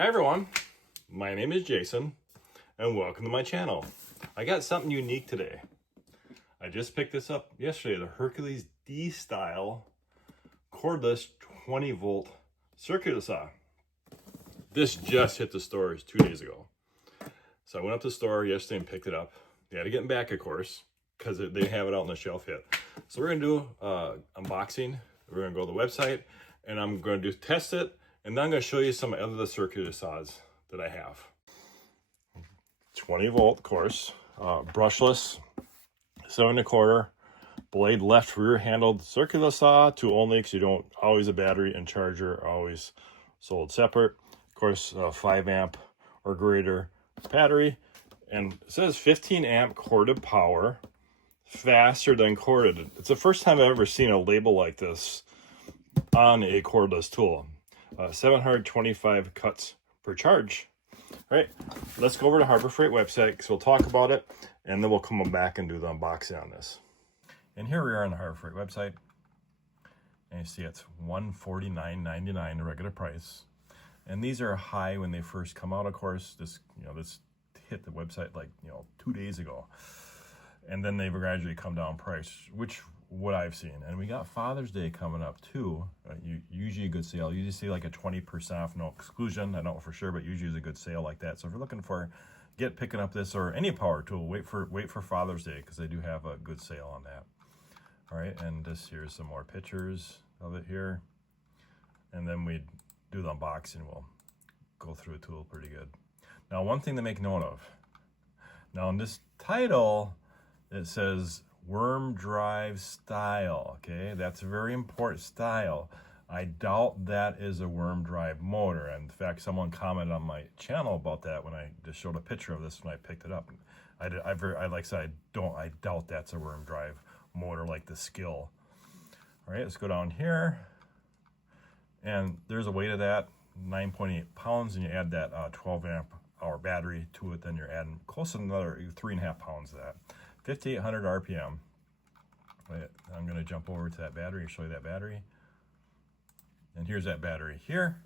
Hi everyone, my name is Jason and welcome to my channel. I got something unique today. I just picked this up yesterday, the Hercules D-Style Cordless 20V circular saw. This just hit the stores 2 days ago. So I went up to the store yesterday and picked it up. They had to get them back, of course, because they have it out on the shelf yet. So we're going to do unboxing. We're going to go to the website and I'm going to test it. And then I'm going to show you some of the circular saws that I have. 20 volt, of course, brushless, 7 1/4, blade left rear handled circular saw, 2 only, because you don't always a battery and charger are always sold separate. Of course, 5 amp or greater battery, and it says 15 amp corded power, faster than corded. It's the first time I've ever seen a label like this on a cordless tool. 725 cuts per charge. All right, let's go over to Harbor Freight website because we'll talk about it and then we'll come back and do the unboxing on this. And here we are on the Harbor Freight website, and you see it's $149.99 the regular price. And these are high when they first come out, of course. This hit the website like 2 days ago, and then they've gradually come down price, which what I've seen. And we got Father's Day coming up too. Usually a good sale. You usually see like a 20% off, no exclusion. I don't know for sure, but usually is a good sale like that. So if you're looking for picking up this or any power tool, wait for Father's Day because they do have a good sale on that. All right, and here's some more pictures of it here, and then we do the unboxing. We'll go through the tool pretty good. Now, one thing to make note of. Now, in this title, it says worm drive style. Okay, that's a very important style. I doubt that is a worm drive motor. And in fact, someone commented on my channel about that when I just showed a picture of this when I picked it up. I like I said, I doubt that's a worm drive motor like the Skill. All right, let's go down here, and there's a weight of that, 9.8 pounds, and you add that 12 amp hour battery to it, then you're adding close to another 3.5 pounds of that. 5,800 RPM. I'm going to jump over to that battery and show you that battery. And here's that battery here,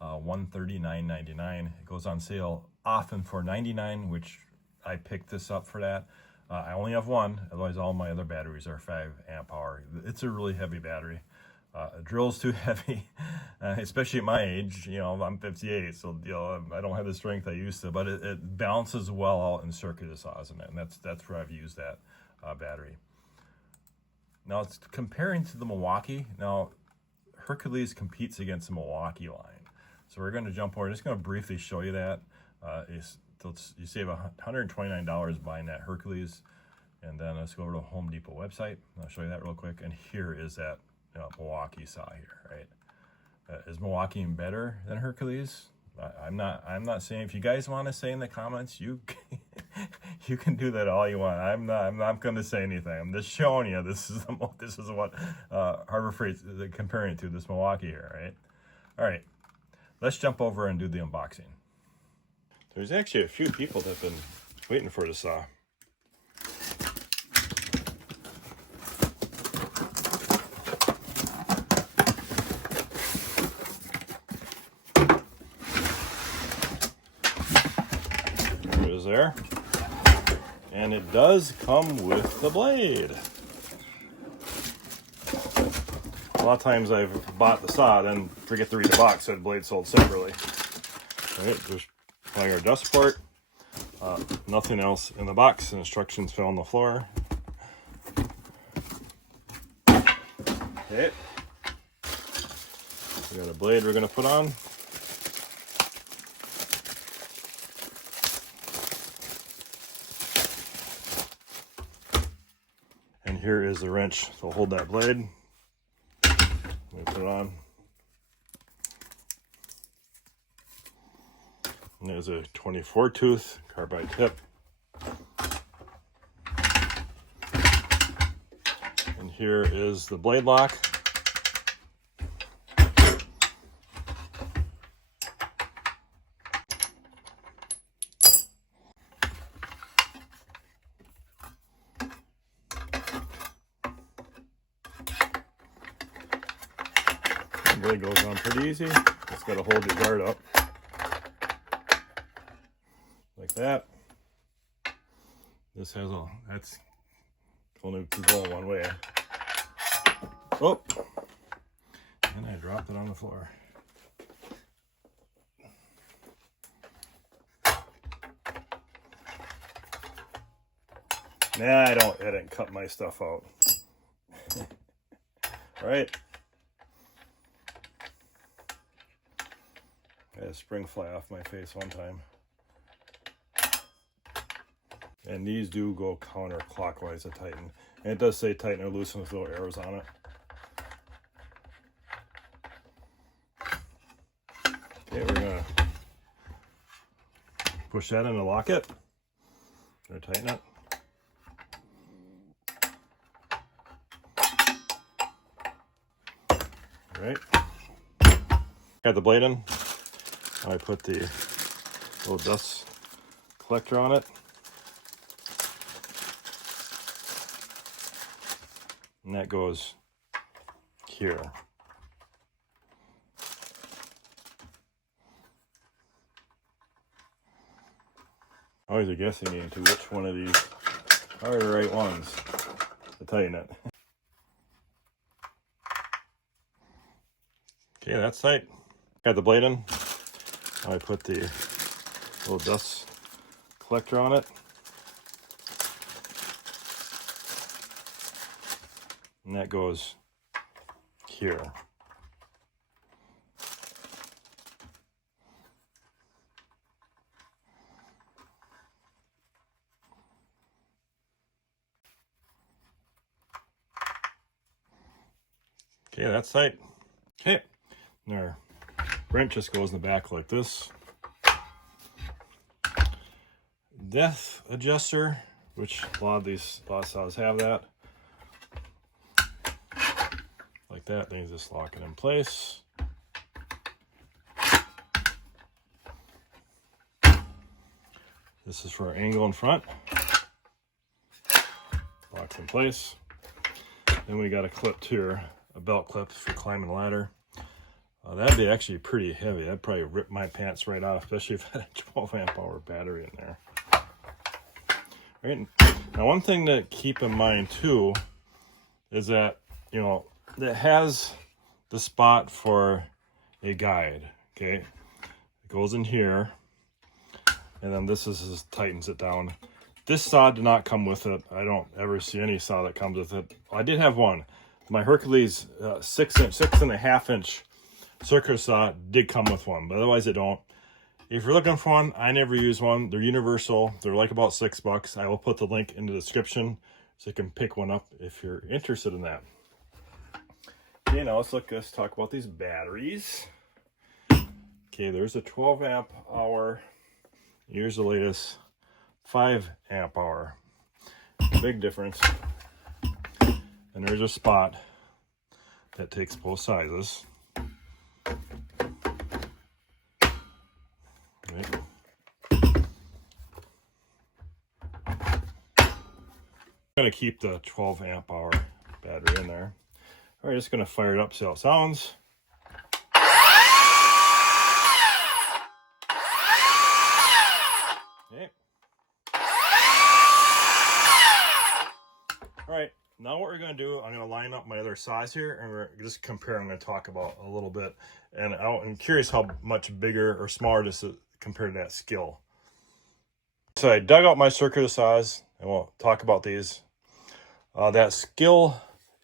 $139.99. It goes on sale often for $99, which I picked this up for that. I only have one, otherwise all my other batteries are 5 amp hour. It's a really heavy battery. Drill's too heavy, especially at my age. I'm 58, so I don't have the strength I used to. But it balances well out in circular saws, and that's where I've used that battery. Now it's comparing to the Milwaukee. Now Hercules competes against the Milwaukee line, so we're going to jump over. I'm just going to briefly show you that. You save $129 buying that Hercules, and then let's go over to the Home Depot website. I'll show you that real quick. And here is that Milwaukee saw here, right? Is Milwaukee better than Hercules? I'm not saying. If you guys want to say in the comments, you you can do that all you want. I'm not going to say anything. I'm just showing you this is what Harbor Freight is comparing it to, this Milwaukee here, right? All right, let's jump over and do the unboxing. There's actually a few people that have been waiting for the saw. There, and it does come with the blade. A lot of times I've bought the saw then forget to read the box, so the blade sold separately. All right, there's our dust port. Nothing else in the box. Instructions fell on the floor. Okay, we got a blade we're going to put on. And here is the wrench to hold that blade. Let me put it on. And there's a 24 tooth carbide tip. And here is the blade lock. The blade goes on pretty easy. Just got to hold your guard up. that. This has a, that's only going one way. Oh, and I dropped it on the floor. Nah, I didn't cut my stuff out. All right. I had a spring fly off my face one time. And these do go counterclockwise to tighten. And it does say tighten or loosen with little arrows on it. Okay, we're gonna push that in to lock it. Or tighten it. All right. Got the blade in. I put the little dust collector on it. And that goes here. Always a guessing game to which one of these are the right ones to tighten it. Okay, that's tight. Got the blade in. I put the little dust collector on it. And that goes here. Okay, that's tight. Okay, our wrench just goes in the back like this. Depth adjuster, which a lot of saws have that. Like that, then you just lock it in place. This is for our angle in front. Locks in place. Then we got a clip here, a belt clip for climbing the ladder. That'd be actually pretty heavy. That'd probably rip my pants right off, especially if I had a 12 amp hour battery in there. Right. Now, one thing to keep in mind too is that, you know, it has the spot for a guide. Okay, it goes in here, and then this tightens it down. This saw did not come with it. I don't ever see any saw that comes with it. I did have one. My Hercules 6.5 inch circular saw did come with one, but otherwise they don't. If you're looking for one, I never use one. They're universal. They're like about $6. I will put the link in the description so you can pick one up if you're interested in that. Okay, now let's talk about these batteries. Okay, there's a 12 amp hour. Here's the latest 5 amp hour. Big difference. And there's a spot that takes both sizes. Right. I'm going to keep the 12 amp hour battery in there. All right, just going to fire it up, see how it sounds. Okay. All right, now what we're going to do, I'm going to line up my other saws here, and we're just compare. I'm going to talk about a little bit, and I'm curious how much bigger or smaller this is compared to that skill. So I dug out my circular saws, and we'll talk about these. That skill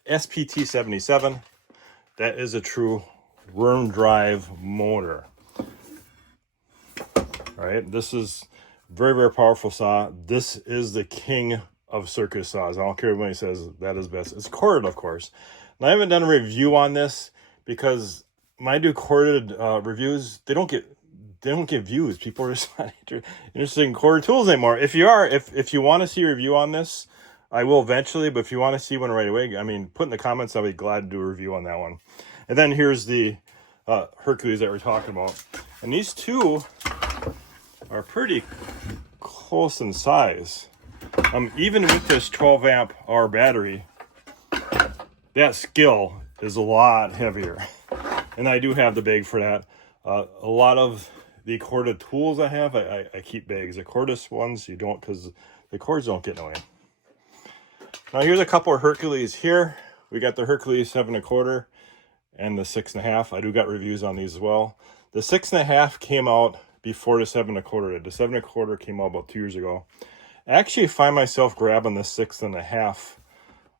SPT 77, that is a true worm drive motor. All right, this is very, very powerful saw. This is the king of circular saws. I don't care if anybody says that is best. It's corded, of course. And I haven't done a review on this because when I do corded reviews, they don't get views. People are just not interested in corded tools anymore. If you are, if you want to see a review on this, I will eventually, but if you want to see one right away, I mean, put in the comments, I'll be glad to do a review on that one. And then here's the Hercules that we're talking about. And these two are pretty close in size. Even with this 12 amp hour battery, that skill is a lot heavier. And I do have the bag for that. A lot of the corded tools I have, I keep bags. The cordless ones you don't, because the cords don't get in the way. Now here's a couple of Hercules here. We got the Hercules 7 1/4 and the 6 1/2. I do got reviews on these as well. The 6 1/2 came out before the 7 1/4 did. The 7 1/4 came out about 2 years ago. I actually find myself grabbing the 6 1/2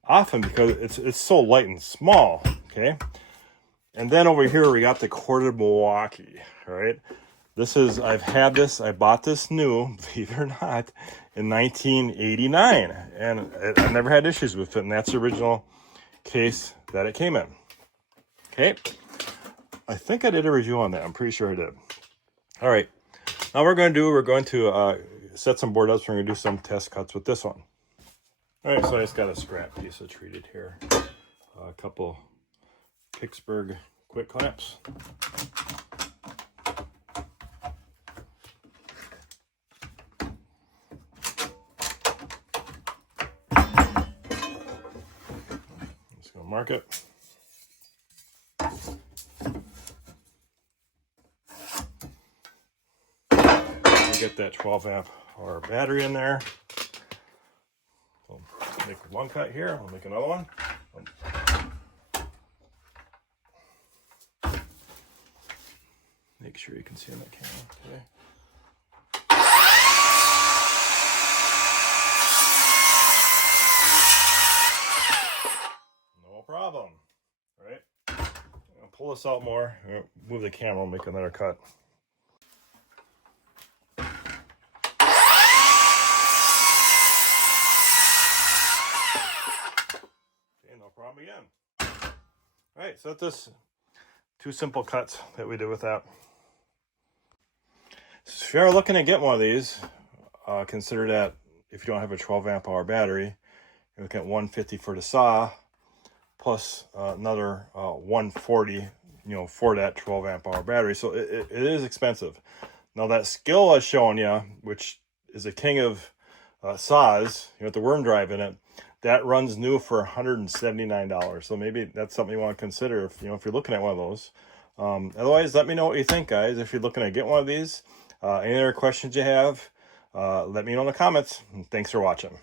often because it's so light and small, okay? And then over here we got the corded Milwaukee, all right? This is, I bought this new, believe it or not, in 1989, and I've never had issues with it, and that's the original case that it came in. Okay, I think I did a review on that. I'm pretty sure I did. All right, now we're going to set some board ups. We're going to do some test cuts with this one. All right, so I just got a scrap piece of treated here, a couple Pittsburgh quick clamps. Just gonna mark it. Get that 12 amp hour battery in there. So make one cut here. I'll make another one. Make sure you can see on that camera. Okay. No problem. All right. I'll pull this out more. Move the camera. Make another cut. Problem again. All right, so that's just 2 simple cuts that we did with that. So if you're looking to get one of these, consider that if you don't have a 12 amp hour battery, you're looking at $150 for the saw, plus another $140, for that 12 amp hour battery. So it is expensive. Now that skill I was showing you, which is a king of saws, with the worm drive in it, that runs new for $179. So maybe that's something you want to consider if you're looking at one of those. Otherwise, let me know what you think, guys. If you're looking to get one of these, any other questions you have, let me know in the comments. Thanks for watching.